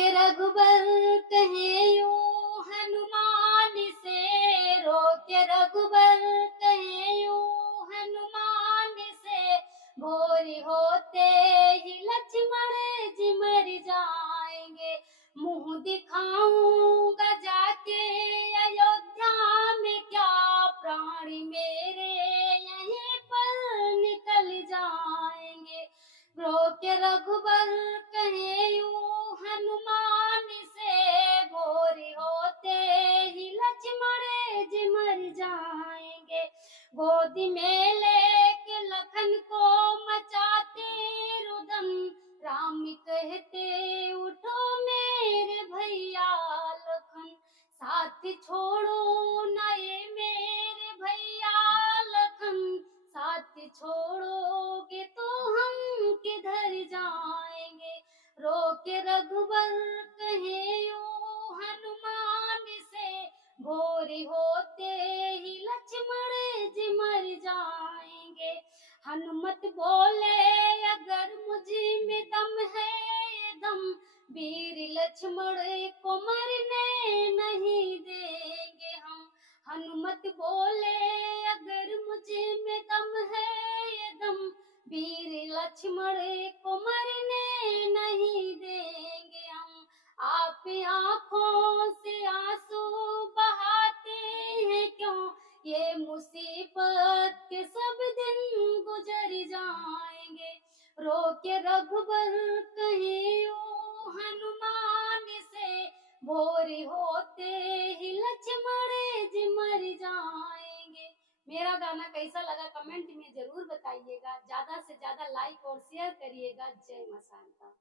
के रघुबर कहे यूं हनुमान से, रो के रघुबर कहे यूं हनुमान से, भोर होते ही लक्ष्मण जी मर जाएंगे। मुंह दिखाऊंगा जाके अयोध्या में, क्या प्राण मेरे यहीं पर निकल जाएंगे। रो के रघुबर कहे यूं हनुमान से, भोर होते ही लक्ष्मण जी मर जाएंगे। गोदी में लेके लखन को मचाते रुदन, राम कहते उठो मेरे भैया लखन, साथ छोड़ो ना ये मेरे भैया लखन, साथ छोड़ोगे तो हम किधर जाएंगे। रो के रघुबर कहे यूं हनुमान से, भोर होते ही लक्ष्मण जी मर जाएंगे। हनुमत बोले अगर मुझ में दम है ये दम, वीर लक्ष्मण को मरने नहीं देंगे हम। हनुमत बोले अगर मुझे में दम है ये दम, वीर लक्ष्मण को मरने नहीं देंगे हम। आप आंखों से आंसू बहाते हैं क्यों, ये मुसीबत के सब दिन गुजर जाएंगे। रो के रघुबर कहे यूं हनुमान से, भोर होते ही लक्ष्मण जी मर जाएंगे। मेरा गाना कैसा लगा कमेंट में जरूर बताइएगा। ज्यादा से ज्यादा लाइक और शेयर करिएगा। जय मां शांता।